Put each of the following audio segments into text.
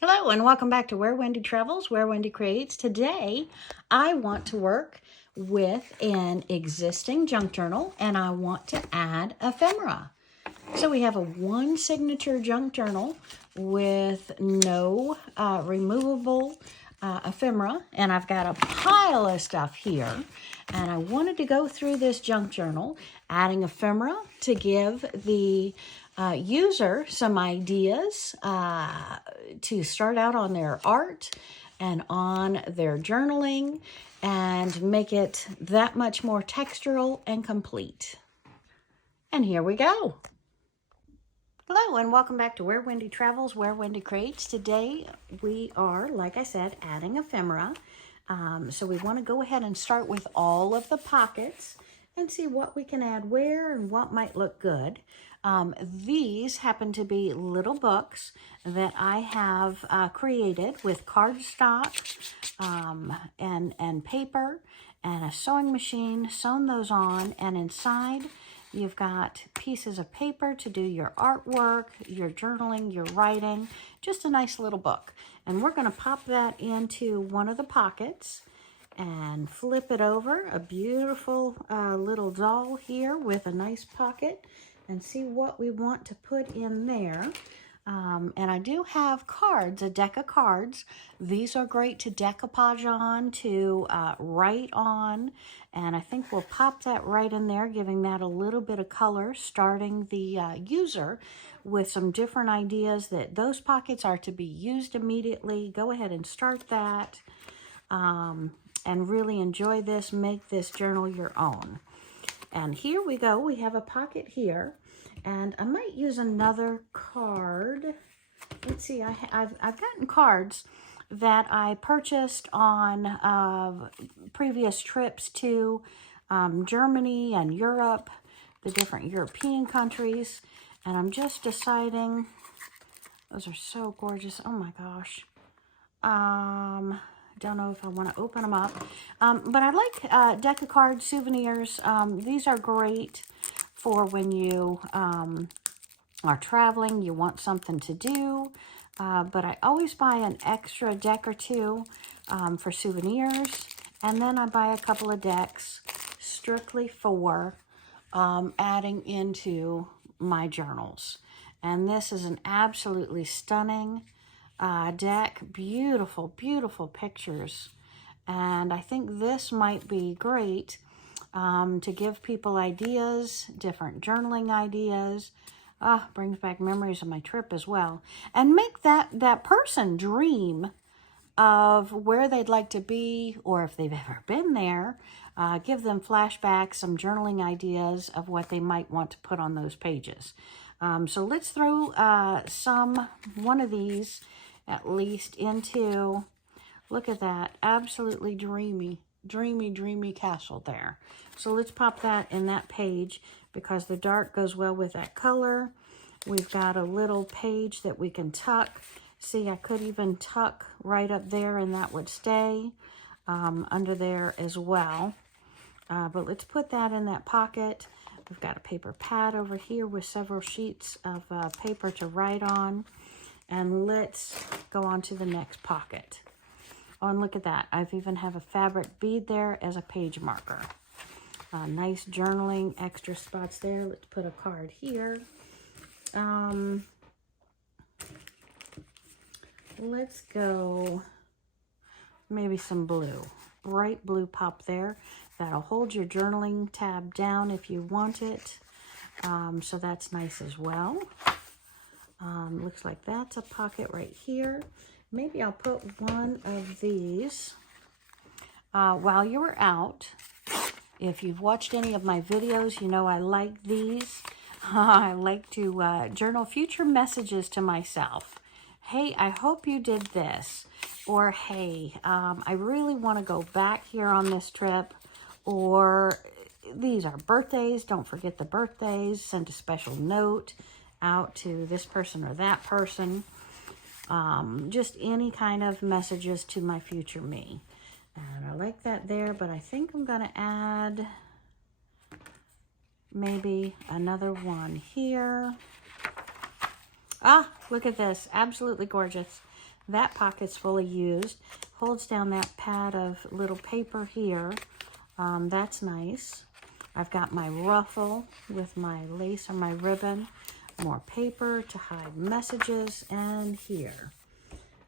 Hello and welcome back to Where Wendy Travels, Where Wendy Creates. Today I want to work with an existing junk journal and I want to add ephemera. So we have a one signature junk journal with no removable ephemera, and I've got a pile of stuff here, and I wanted to go through this junk journal adding ephemera to give the user some ideas to start out on their art and on their journaling and make it that much more textural and complete. And here we go. Hello and welcome back to Where Wendy Travels, Where Wendy Creates. Today we are, like I said, adding ephemera. So we want to go ahead and start with all of the pockets and see what we can add where and what might look good. These happen to be little books that I have created with cardstock and paper and a sewing machine, sewn those on, and inside you've got pieces of paper to do your artwork, your journaling, your writing, just a nice little book. And we're going to pop that into one of the pockets and flip it over, a beautiful little doll here with a nice pocket, and see what we want to put in there. And I do have cards, a deck of cards. These are great to decoupage on, to write on, and I think we'll pop that right in there, giving that a little bit of color, starting the user with some different ideas that those pockets are to be used immediately. Go ahead and start that and really enjoy this. Make this journal your own. And here we go. We have a pocket here. And I might use another card. Let's see, I've gotten cards that I purchased on previous trips to Germany and Europe, the different European countries. And I'm just deciding, those are so gorgeous. Oh my gosh. Don't know if I want to open them up. But I like deck of card souvenirs. These are great for when you are traveling, you want something to do. But I always buy an extra deck or two for souvenirs. And then I buy a couple of decks strictly for adding into my journals. And this is an absolutely stunning deck. Beautiful, beautiful pictures. And I think this might be great to give people ideas, different journaling ideas. Brings back memories of my trip as well. And make that person dream of where they'd like to be, or if they've ever been there. Give them flashbacks, some journaling ideas of what they might want to put on those pages. So let's throw one of these at least into, look at that, absolutely dreamy castle there. So let's pop that in that page because the dark goes well with that color. We've got a little page that we can tuck. See, I could even tuck right up there and that would stay under there as well. But let's put that in that pocket. We've got a paper pad over here with several sheets of paper to write on. And let's go on to the next pocket. Oh, and look at that. I've even have a fabric bead there as a page marker. Nice journaling, extra spots there. Let's put a card here. Let's go maybe some blue. Bright blue pop there. That'll hold your journaling tab down if you want it. So that's nice as well. Looks like that's a pocket right here. Maybe I'll put one of these while you were out. If you've watched any of my videos, you know I like these. I like to journal future messages to myself. Hey, I hope you did this. Or, hey, I really want to go back here on this trip. Or, these are birthdays. Don't forget the birthdays. Send a special note out to this person or that person. Just any kind of messages to my future me. And I like that there, but I think I'm going to add maybe another one here. Ah, look at this. Absolutely gorgeous. That pocket's fully used. Holds down that pad of little paper here. That's nice. I've got my ruffle with my lace or my ribbon. More paper to hide messages, and here.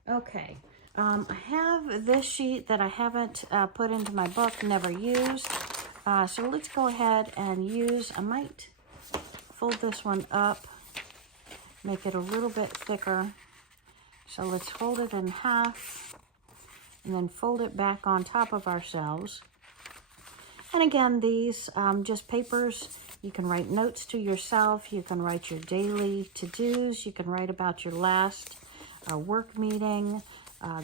Okay, I have this sheet that I haven't put into my book, never used. So let's go ahead and use, I might fold this one up, make it a little bit thicker. So let's fold it in half and then fold it back on top of ourselves. And again, these just papers, you can write notes to yourself, you can write your daily to-dos, you can write about your last work meeting,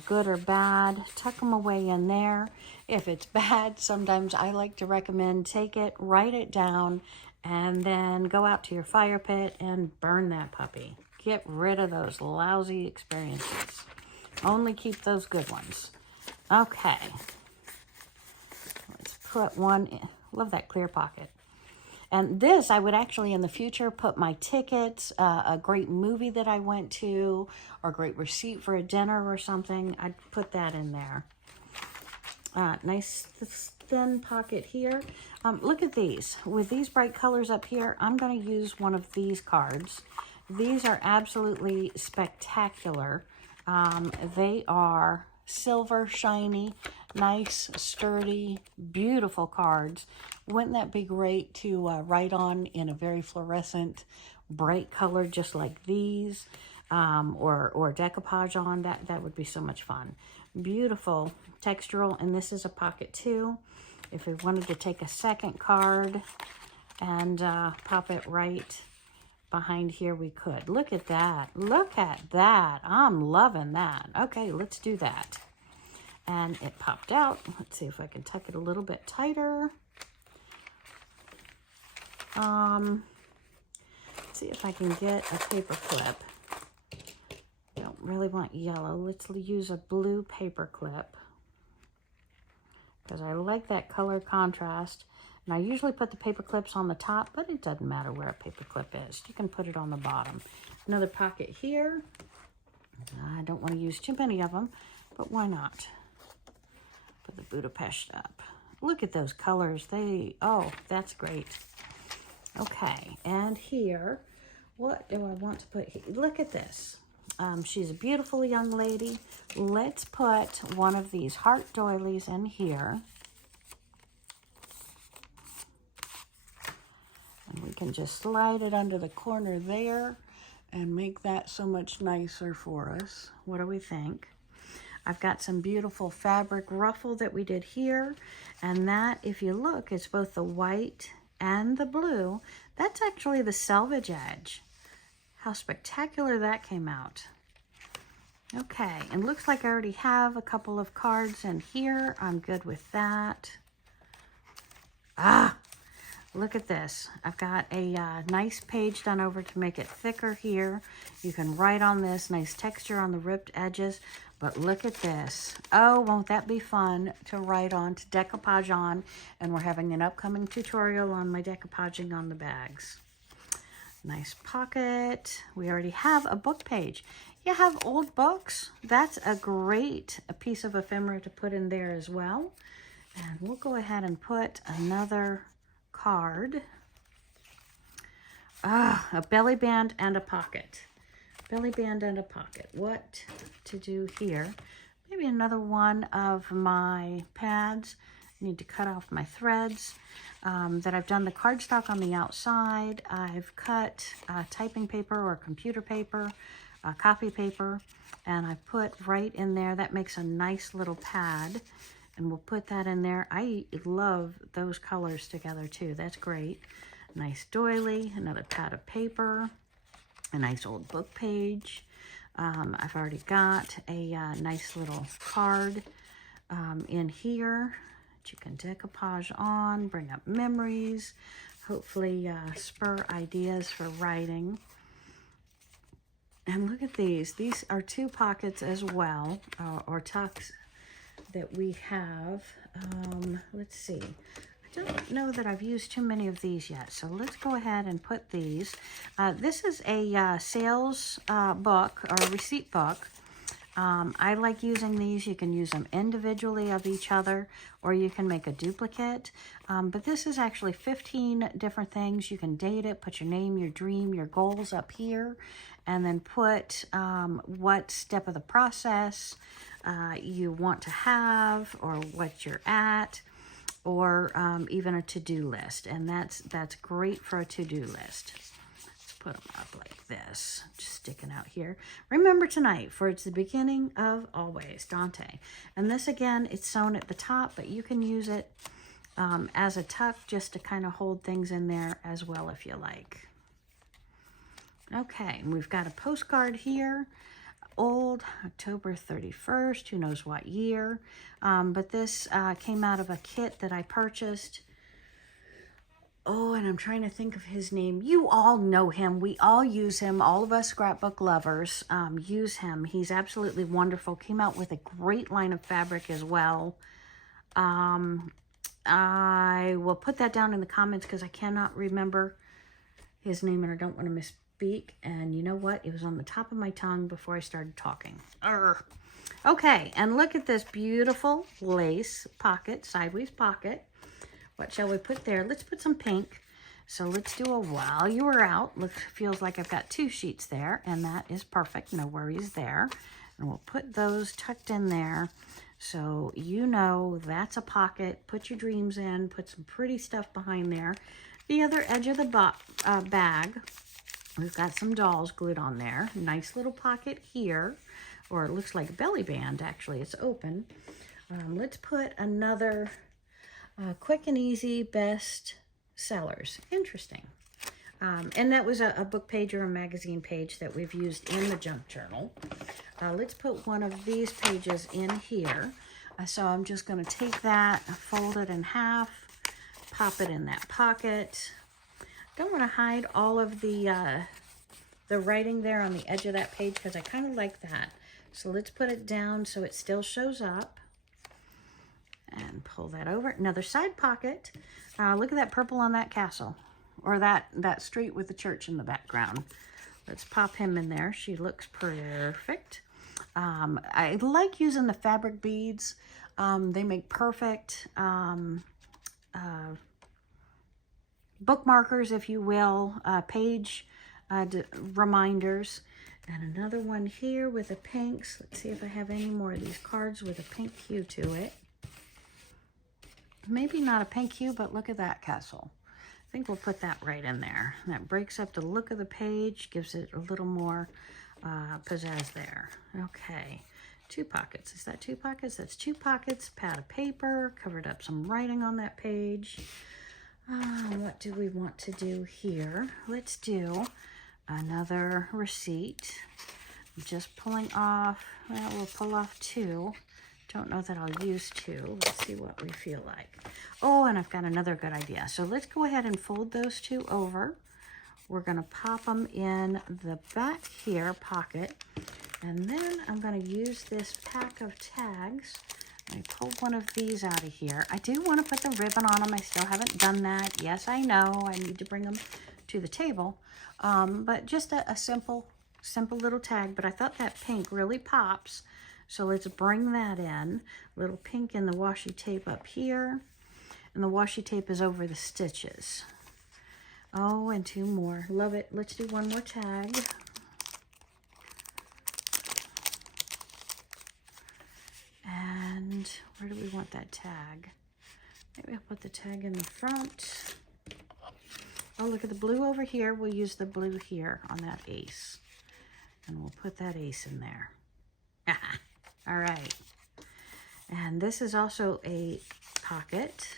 good or bad, tuck them away in there. If it's bad, sometimes I like to recommend take it, write it down, and then go out to your fire pit and burn that puppy. Get rid of those lousy experiences. Only keep those good ones. Okay. Let's put one in. Love that clear pocket. And this, I would actually in the future put my tickets, a great movie that I went to, or a great receipt for a dinner or something. I'd put that in there. Nice thin pocket here. Look at these. With these bright colors up here, I'm going to use one of these cards. These are absolutely spectacular. They are silver, shiny, nice, sturdy, beautiful cards. Wouldn't that be great to write on in a very fluorescent, bright color just like these, or decoupage on? That would be so much fun. Beautiful textural, and this is a pocket too. If we wanted to take a second card and pop it right behind here, we could. Look at that. Look at that. I'm loving that. Okay, let's do that. And it popped out. Let's see if I can tuck it a little bit tighter. Let's see if I can get a paper clip. Don't really want yellow. Let's use a blue paper clip, because I like that color contrast. And I usually put the paper clips on the top, but it doesn't matter where a paper clip is. You can put it on the bottom. Another pocket here. I don't want to use too many of them, but why not? Put the Budapest up. Look at those colors. Oh, that's great. Okay, and here, what do I want to put here? Look at this. She's a beautiful young lady. Let's put one of these heart doilies in here. And we can just slide it under the corner there and make that so much nicer for us. What do we think? I've got some beautiful fabric ruffle that we did here. And that, if you look, it's both the white and the blue. That's actually the selvage edge. How spectacular that came out. Okay, and looks like I already have a couple of cards in here. I'm good with that. Look at this. I've got a nice page done over to make it thicker here. You can write on this. Nice texture on the ripped edges. But look at this. Oh, won't that be fun to write on, to decoupage on. And we're having an upcoming tutorial on my decoupaging on the bags. Nice pocket. We already have a book page. You have old books. That's a great piece of ephemera to put in there as well. And we'll go ahead and put another card. A belly band and a pocket. Belly band and a pocket. What to do here? Maybe another one of my pads. I need to cut off my threads. That I've done the cardstock on the outside. I've cut typing paper or computer paper, copy paper, and I put right in there. That makes a nice little pad. And we'll put that in there. I love those colors together too. That's great. Nice doily, another pad of paper, a nice old book page. I've already got a nice little card in here that you can decoupage on, bring up memories, hopefully spur ideas for writing. And look at these. These are two pockets as well, or tucks that we have. Let's see. I don't know that I've used too many of these yet, so let's go ahead and put these. This is a sales book or receipt book I like using these. You can use them individually of each other, or you can make a duplicate. But this is actually 15 different things. You can date it, put your name, your dream, your goals up here, and then put what step of the process you want to have, or what you're at, or even a to-do list. And that's great for a to-do list. Put them up like this, just sticking out here. Remember tonight, for it's the beginning of always, Dante. And this again, it's sewn at the top, but you can use it as a tuck just to kind of hold things in there as well if you like. Okay, and we've got a postcard here. Old, October 31st, who knows what year. But this came out of a kit that I purchased. Oh, and I'm trying to think of his name. You all know him. We all use him. All of us scrapbook lovers use him. He's absolutely wonderful. Came out with a great line of fabric as well. I will put that down in the comments because I cannot remember his name and I don't want to misspeak. And you know what? It was on the top of my tongue before I started talking. Urgh. Okay, and look at this beautiful lace pocket, sideways pocket. What shall we put there? Let's put some pink. So let's do a while you were out. Feels like I've got 2 sheets there, and that is perfect. No worries there. And we'll put those tucked in there. So you know that's a pocket. Put your dreams in. Put some pretty stuff behind there. The other edge of the bag, we've got some dolls glued on there. Nice little pocket here. Or it looks like a belly band, actually. It's open. Let's put another... quick and easy best sellers. Interesting. And that was a book page or a magazine page that we've used in the junk journal. Let's put one of these pages in here. So I'm just going to take that, fold it in half, pop it in that pocket. Don't want to hide all of the writing there on the edge of that page because I kind of like that. So let's put it down so it still shows up. And pull that over. Another side pocket. Look at that purple on that castle. Or that street with the church in the background. Let's pop him in there. She looks perfect. I like using the fabric beads. They make perfect bookmarkers, if you will. Page reminders. And another one here with the pinks. Let's see if I have any more of these cards with a pink hue to it. Maybe not a pink hue, but look at that castle. I think we'll put that right in there. That breaks up the look of the page, gives it a little more pizzazz there. Okay, 2 pockets. Is that 2 pockets? That's 2 pockets. Pad of paper, covered up some writing on that page. What do we want to do here? Let's do another receipt. I'm just pulling off, well, we'll pull off 2. Don't know that I'll use 2. Let's see what we feel like. Oh, and I've got another good idea. So let's go ahead and fold those 2 over. We're going to pop them in the back here pocket. And then I'm going to use this pack of tags. I pulled one of these out of here. I do want to put the ribbon on them. I still haven't done that. Yes, I know. I need to bring them to the table. But just a simple little tag. But I thought that pink really pops. So let's bring that in. Little pink in the washi tape up here. And the washi tape is over the stitches. Oh, and 2 more. Love it. Let's do one more tag. And where do we want that tag? Maybe I'll put the tag in the front. Oh, look at the blue over here. We'll use the blue here on that ace. And we'll put that ace in there. All right. And this is also a pocket.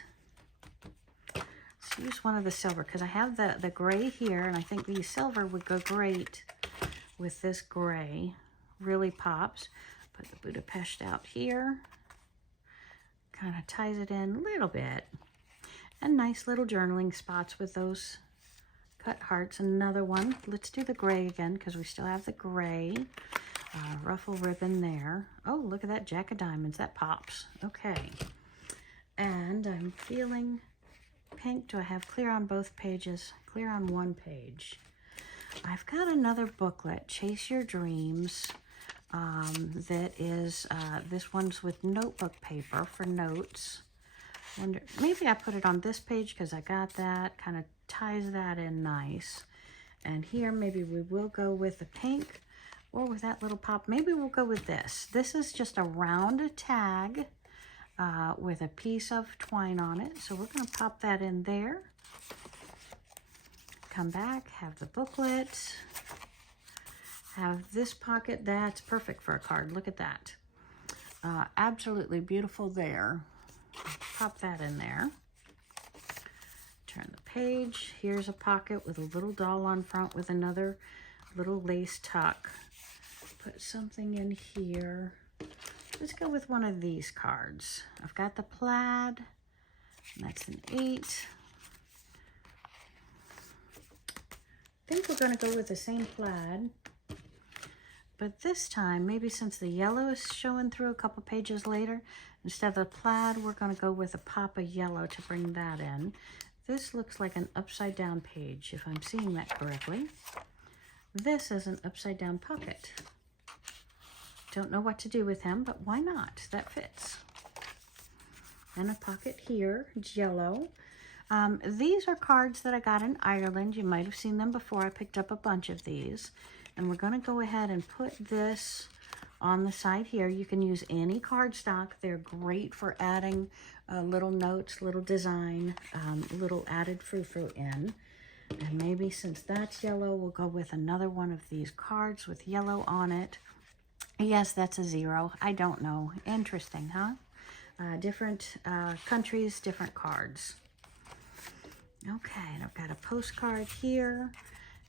Let's use one of the silver because I have the gray here, and I think the silver would go great with this gray. Really pops. Put the Budapest out here. Kind of ties it in a little bit. And nice little journaling spots with those cut hearts. Another one. Let's do the gray again because we still have the gray. Ruffle ribbon there. Oh, look at that Jack of Diamonds. That pops. Okay. And I'm feeling pink. Do I have clear on both pages? Clear on one page. I've got another booklet, Chase Your Dreams. that is, this one's with notebook paper for notes. Wonder, maybe I put it on this page because I got that, kind of ties that in nice. And here, maybe we will go with the pink or with that little pop. Maybe we'll go with this. This is just a round tag with a piece of twine on it. So we're going to pop that in there. Come back, have the booklet, have this pocket. That's perfect for a card. Look at that. Absolutely beautiful there. Pop that in there. Turn the page. Here's a pocket with a little doll on front with another little lace tuck. Put something in here. Let's go with one of these cards. I've got the plaid. That's an 8. I think we're going to go with the same plaid. But this time, maybe since the yellow is showing through a couple pages later, instead of the plaid, we're going to go with a pop of yellow to bring that in. This looks like an upside down page, if I'm seeing that correctly. This is an upside down pocket. Don't know what to do with him, but why not? That fits. And a pocket here, it's yellow. These are cards that I got in Ireland. You might have seen them before. I picked up a bunch of these. And we're going to go ahead and put this on the side here. You can use any cardstock. They're great for adding little notes, little design, little added frou-frou in. And maybe since that's yellow, we'll go with another one of these cards with yellow on it. Yes, that's a 0. I don't know. Interesting, huh? Different countries, different cards. Okay, and I've got a postcard here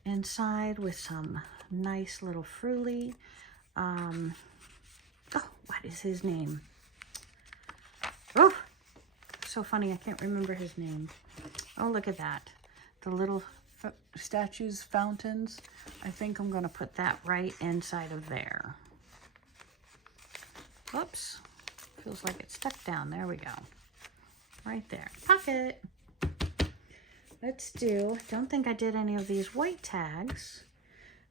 inside with some nice little fruity. Oh, what is his name? Oh, so funny. I can't remember his name. Oh, look at that. The little statues, fountains. I think I'm going to put that right inside of there. Whoops. Feels like it's stuck down. There we go. Right there. Pocket. Let's do, don't think I did any of these white tags.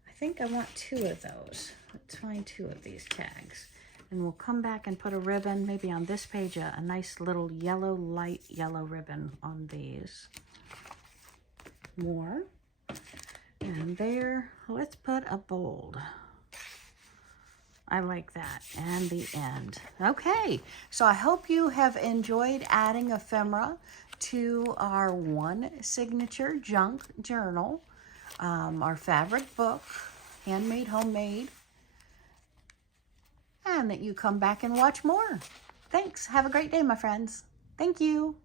I think I want 2 of those. Let's find 2 of these tags. And we'll come back and put a ribbon, maybe on this page, a nice little yellow, light yellow ribbon on these. More. And there, let's put a bold. I like that. And the end. Okay, so I hope you have enjoyed adding ephemera to our one signature junk journal, our fabric book, handmade, homemade, and that you come back and watch more. Thanks. Have a great day, my friends. Thank you.